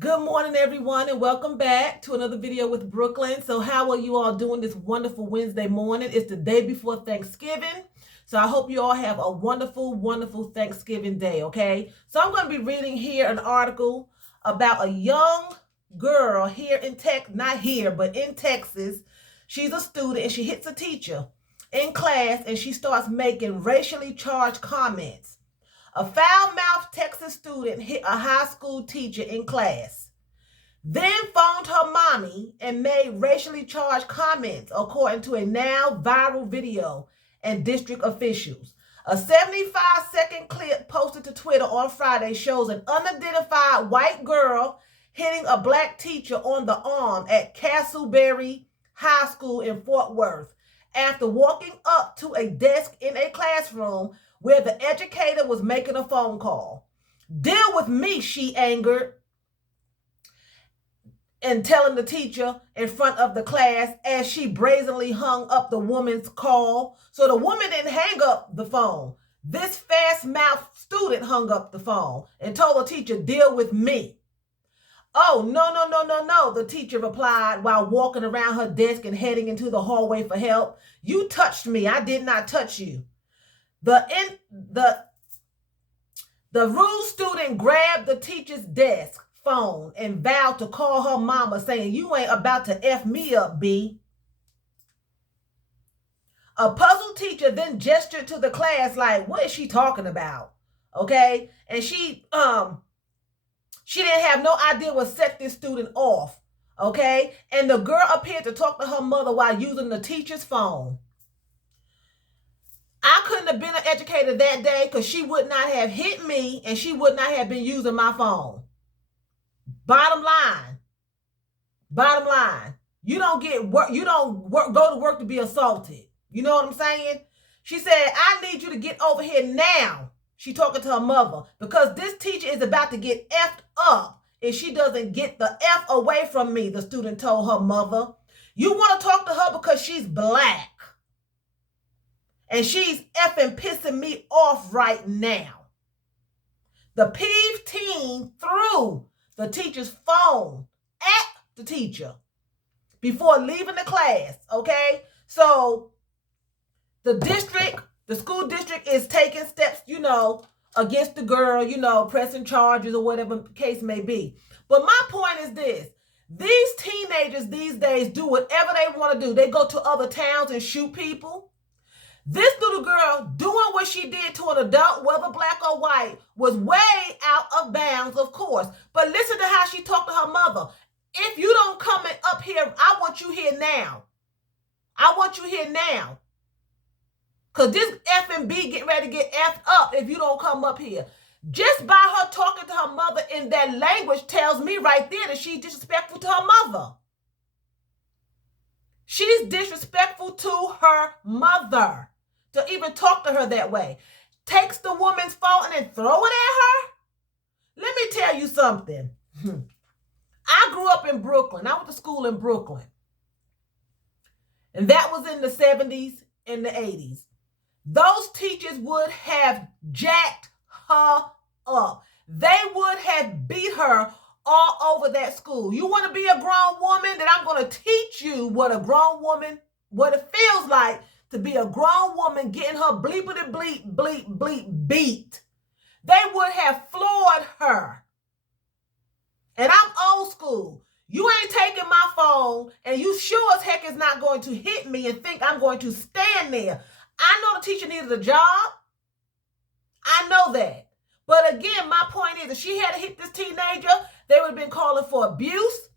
Good morning, everyone, and welcome back to another video with Brooklyn. So, how are you all doing this wonderful Wednesday morning? It's the day before Thanksgiving. So, I hope you all have a wonderful, wonderful Thanksgiving day, okay? So, I'm going to be reading here an article about a young girl here in not here, but in Texas. She's a student and she hits a teacher in class and she starts making racially charged comments. A foul-mouthed Texas student hit a high school teacher in class, then phoned her mommy and made racially charged comments, according to a now viral video and district officials. A 75-second clip posted to Twitter on Friday shows an unidentified white girl hitting a black teacher on the arm at Castleberry High School in Fort Worth after walking up to a desk in a classroom where the educator was making a phone call. "Deal with me," she angered, and telling the teacher in front of the class as she brazenly hung up the woman's call. So the woman didn't hang up the phone. This fast-mouthed student hung up the phone and told the teacher, "Deal with me." "Oh, no, no, no, no, no," the teacher replied while walking around her desk and heading into the hallway for help. "You touched me. I did not touch you." The rude student grabbed the teacher's desk phone and vowed to call her mama, saying, "You ain't about to F me up, B." A puzzled teacher then gestured to the class like, "What is she talking about?" Okay? And she didn't have no idea what set this student off. Okay? And the girl appeared to talk to her mother while using the teacher's phone. I couldn't have been an educator that day because she would not have hit me and she would not have been using my phone. Bottom line. Bottom line. You don't get work. You don't go to work to be assaulted. You know what I'm saying? She said, "I need you to get over here now." She talking to her mother because this teacher is about to get effed up if she doesn't get the F away from me, the student told her mother. "You want to talk to her because she's black. And she's effing pissing me off right now." The peeved teen threw the teacher's phone at the teacher before leaving the class, okay? So the school district is taking steps, against the girl, pressing charges or whatever the case may be. But my point is this. These teenagers these days do whatever they want to do. They go to other towns and shoot people. This little girl doing what she did to an adult, whether black or white, was way out of bounds, of course. But listen to how she talked to her mother. "If you don't come up here, I want you here now. I want you here now. Because this F and B getting ready to get F'd up if you don't come up here." Just by her talking to her mother in that language tells me right there that she's disrespectful to her mother. She's disrespectful to her mother to even talk to her that way. Takes the woman's phone and then throw it at her? Let me tell you something. I grew up in Brooklyn. I went to school in Brooklyn. And that was in the 70s and the 80s. Those teachers would have jacked her up. They would have beat her all over that school. You want to be a grown woman? Then I'm going to teach you what it feels like to be a grown woman getting her bleepity bleep, bleep, bleep beat. They would have floored her. And I'm old school. You ain't taking my phone, and you sure as heck is not going to hit me and think I'm going to stand there. I know the teacher needed a job. I know that. But again, my point is, if she had hit this teenager, they would have been calling for abuse.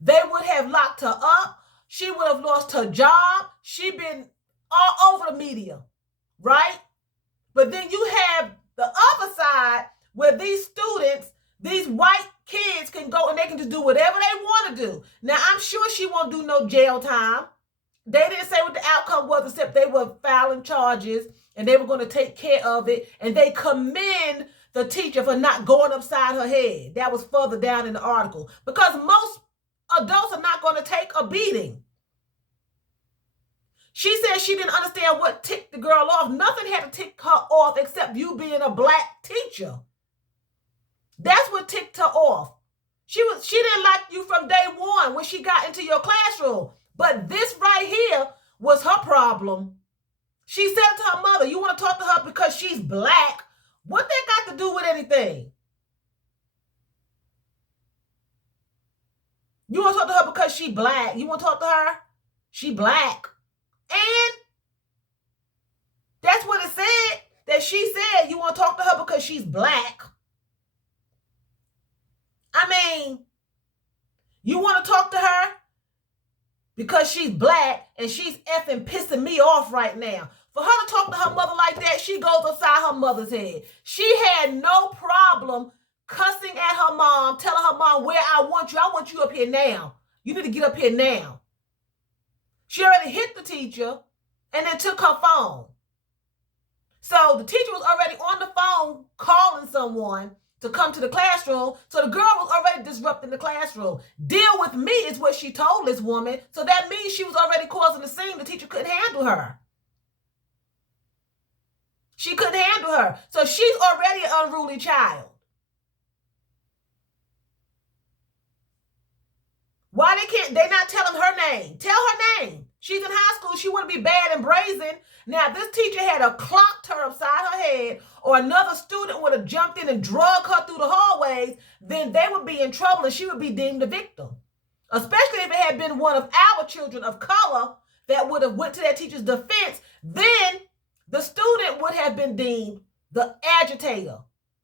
They would have locked her up. She would have lost her job. She'd been all over the media, right? But then you have the other side where these students, these white kids can go and they can just do whatever they want to do. Now, I'm sure she won't do no jail time. They didn't say what the outcome was, except they were filing charges and they were going to take care of it. And they commend the teacher for not going upside her head. That was further down in the article. Because most adults are not going to take a beating. She said she didn't understand what ticked the girl off. Nothing had to tick her off except you being a black teacher. That's what ticked her off. She didn't like you from day one when she got into your classroom. But this right here was her problem. She said to her mother, you want to talk to her because she's black? What that got to do with anything? You want to talk to her because she black? You want to talk to her? She black. And that's what it said. That she said you want to talk to her because she's black. I mean, you want to talk to her because she's black and she's effing pissing me off right now. For her to talk to her mother like that, she goes upside her mother's head. She had no problem cussing at her mom, telling her mom, where I want you up here now. You need to get up here now. She already hit the teacher and then took her phone. So the teacher was already on the phone calling someone to come to the classroom. So the girl was already disrupting the classroom. Deal with me is what she told this woman. So that means she was already causing the scene. The teacher couldn't handle her. She couldn't handle her. So she's already an unruly child. Why they not telling her name? Tell her name. She's in high school. She want to be bad and brazen. Now, if this teacher had clocked her upside her head, or another student would have jumped in and drug her through the hallways, then they would be in trouble and she would be deemed a victim. Especially if it had been one of our children of color that would have went to that teacher's defense, then the student would have been deemed the agitator,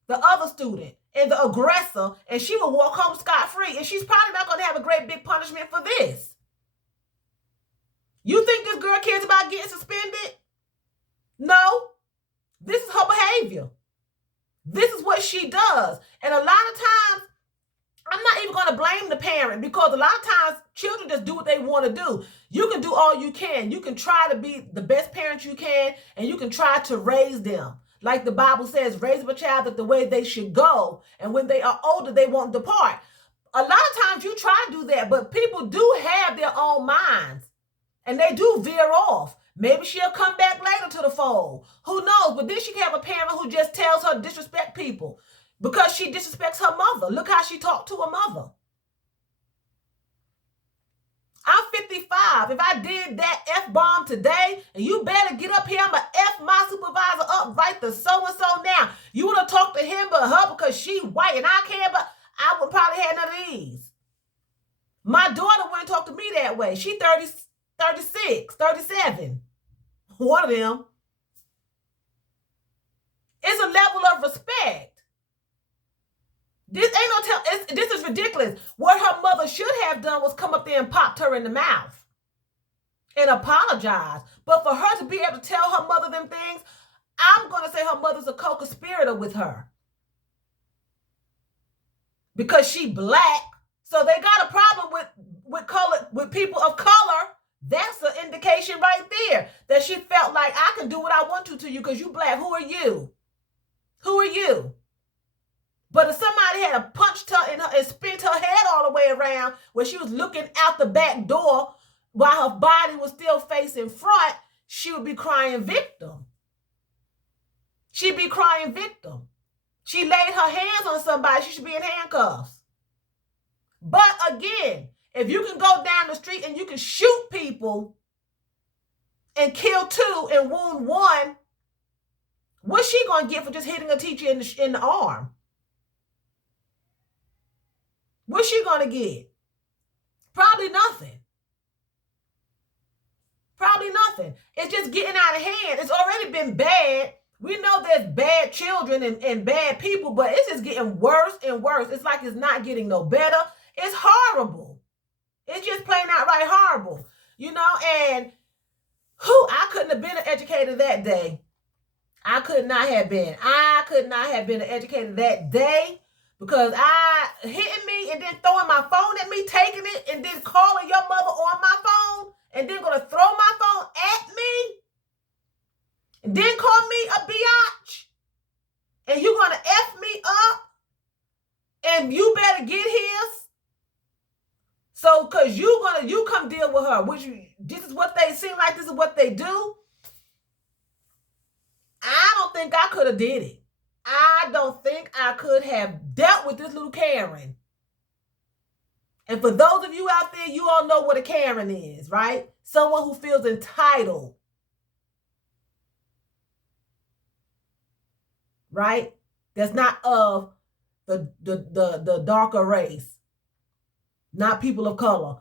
the other student, and the aggressor, and she would walk home scot-free. And she's probably not going to have a great big punishment for this. You think this girl cares about getting suspended? No. This is her behavior. This is what she does. And a lot of times, I'm not even going to blame the parent, because a lot of times children just do what they want to do. You can do all you can. You can try to be the best parent you can, and you can try to raise them. Like the Bible says, raise up a child that the way they should go, and when they are older, they won't depart. A lot of times you try to do that, but people do have their own minds, and they do veer off. Maybe she'll come back later to the fold. Who knows? But then she can have a parent who just tells her to disrespect people because she disrespects her mother. Look how she talked to her mother. I'm 55. If I did that F-bomb today, and you better get up here, I'm going to F my supervisor up right to so-and-so now. You want to talk to him but her because she white and I can't, but I would probably have none of these. My daughter wouldn't talk to me that way. She 30, 36, 37. One of them. It's a level of respect. This ain't this is ridiculous. What her mother should have done was come up there and popped her in the mouth and apologize. But for her to be able to tell her mother them things, I'm going to say her mother's a co-conspirator with her. Because she black. So they got a problem with people of color. That's an indication right there that she felt like I can do what I want to you because you black. Who are you? Who are you? But if somebody had punched her in her and spent her head all the way around where she was looking out the back door while her body was still facing front, she would be crying victim. She'd be crying victim. She laid her hands on somebody, she should be in handcuffs. But again, if you can go down the street and you can shoot people and kill 2 and wound 1, what's she going to get for just hitting a teacher in the arm? What's she going to get? Probably nothing. Probably nothing. It's just getting out of hand. It's already been bad. We know there's bad children and bad people, but it's just getting worse and worse. It's like it's not getting no better. It's horrible. It's just plain outright horrible. You know, and I couldn't have been an educator that day. I could not have been. I could not have been an educator that day because hitting me and then throwing my phone at me, taking it, and then calling your mother on my phone, and then going to throw my phone at me, and then call me a biatch, and you're going to F me up, and you better get his. So, because you come deal with her, this is what they seem like, this is what they do. I don't think I could have did it. I don't think I could have dealt with this little Karen. And for those of you out there, you all know what a Karen is, right? Someone who feels entitled, right? That's not of the darker race, not people of color.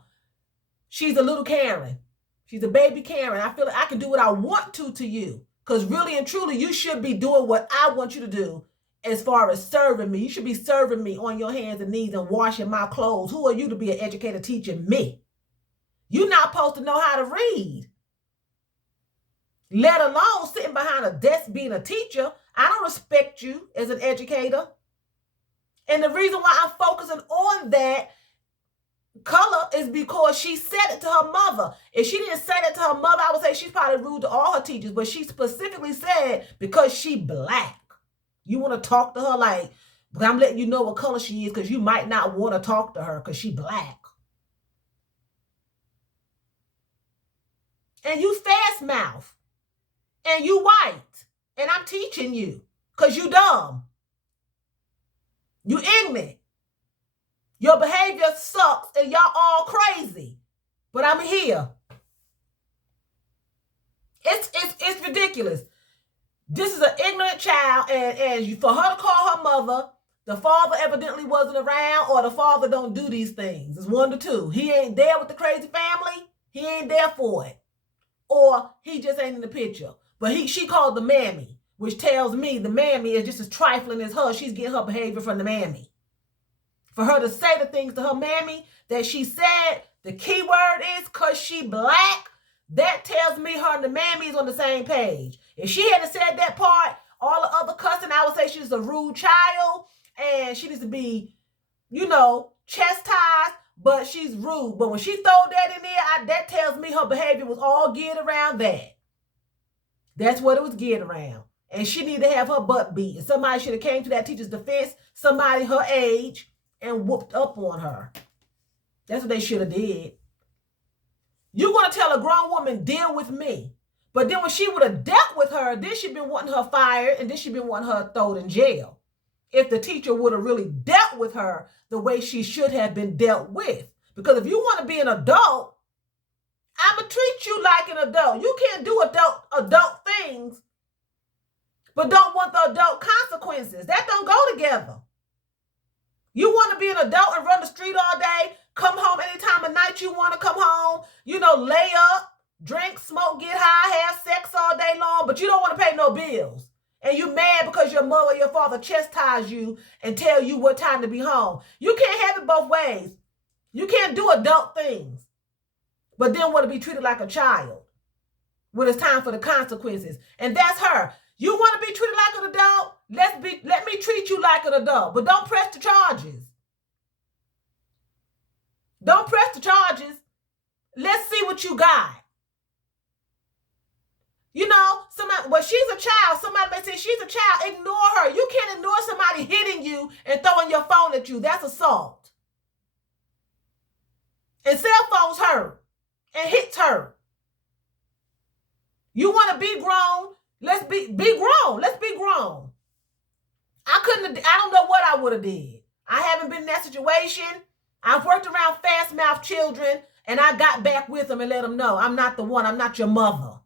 She's a little Karen. She's a baby Karen. I feel like I can do what I want to you. Because really and truly, you should be doing what I want you to do as far as serving me. You should be serving me on your hands and knees and washing my clothes. Who are you to be an educator teaching me? You're not supposed to know how to read, let alone sitting behind a desk being a teacher. I don't respect you as an educator. And the reason why I'm focusing on that color is because she said it to her mother. If she didn't say that to her mother, I would say she's probably rude to all her teachers, but she specifically said because she black. You want to talk to her like, but I'm letting you know what color she is because you might not want to talk to her because she black. And you fast mouth. And you white. And I'm teaching you because you dumb. You ignorant. Your behavior sucks and y'all all crazy. But I'm here. It's ridiculous. This is an ignorant child, and for her to call her mother, the father evidently wasn't around, or the father don't do these things. It's one to two. He ain't there with the crazy family. He ain't there for it. Or he just ain't in the picture. But she called the mammy, which tells me the mammy is just as trifling as her. She's getting her behavior from the mammy. For her to say the things to her mammy that she said, the key word is because she black, that tells me her and the mammy is on the same page. If she hadn't said that part, all the other cussing, I would say she's a rude child and she needs to be, chastised, but she's rude. But when she throw that in there, that tells me her behavior was all geared around that. That's what it was geared around. And she needed to have her butt beat. And somebody should have came to that teacher's defense, somebody her age, and whooped up on her. That's what they should have did. You're going to tell a grown woman, deal with me. But then when she would have dealt with her, then she'd been wanting her fired, and then she'd been wanting her thrown in jail. If the teacher would have really dealt with her the way she should have been dealt with. Because if you want to be an adult, I'm going to treat you like an adult. You can't do adult things, but don't want the adult consequences. That don't go together. You want to be an adult and run the street all day, come home anytime of night you want to come home, lay up, drink, smoke, get high, have sex all day long, but you don't want to pay no bills. And you mad because your mother or your father chastise you and tell you what time to be home. You can't have it both ways. You can't do adult things, but then want to be treated like a child when it's time for the consequences. And that's her. You want to be treated like an adult? Let me treat you like an adult, but don't press the charges. Don't press the charges. Let's see what you got. She's a child. Somebody may say she's a child. Ignore her. You can't ignore somebody hitting you and throwing your phone at you. That's assault. And cell phones hurt and hits hurt. You want to be grown? Let's be grown. Let's be grown. I don't know what I would have did. I haven't been in that situation. I've worked around fast-mouthed children, and I got back with them and let them know, I'm not the one. I'm not your mother.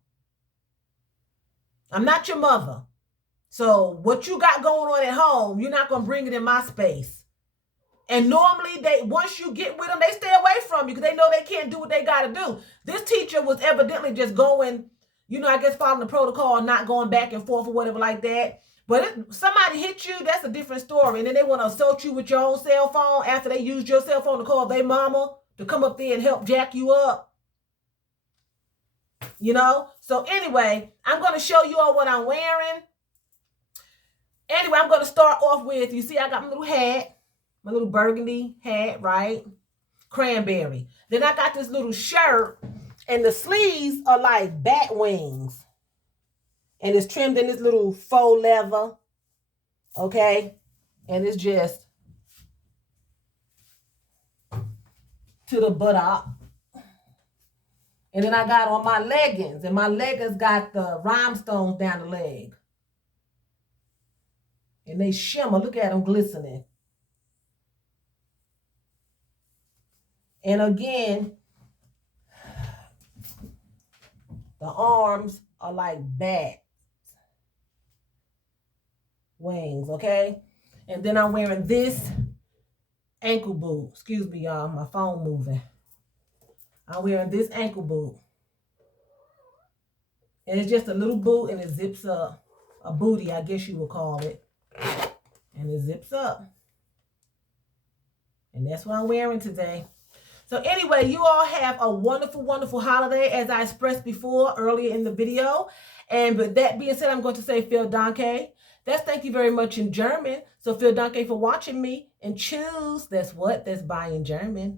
I'm not your mother. So what you got going on at home, you're not going to bring it in my space. And normally, once you get with them, they stay away from you because they know they can't do what they got to do. This teacher was evidently just going, I guess following the protocol, not going back and forth or whatever like that. But if somebody hit you, that's a different story. And then they want to assault you with your own cell phone after they used your cell phone to call their mama to come up there and help jack you up. So anyway, I'm going to show you all what I'm wearing. Anyway, I'm going to start off with, you see, I got my little hat, my little burgundy hat, right? Cranberry. Then I got this little shirt, and the sleeves are like bat wings. And it's trimmed in this little faux leather. Okay? And it's just to the buttock. And then I got on my leggings. And my leggings got the rhinestones down the leg. And they shimmer. Look at them glistening. And again, the arms are like bat wings, okay? And then I'm wearing this ankle boot. Excuse me, y'all, my phone moving. I'm wearing this ankle boot. And it's just a little boot and it zips up. A booty, I guess you would call it. And it zips up. And that's what I'm wearing today. So anyway, you all have a wonderful, wonderful holiday, as I expressed before earlier in the video. And with that being said, I'm going to say vielen Dank. That's thank you very much in German. So vielen Dank for watching me. And choose, that's what? That's bye in German.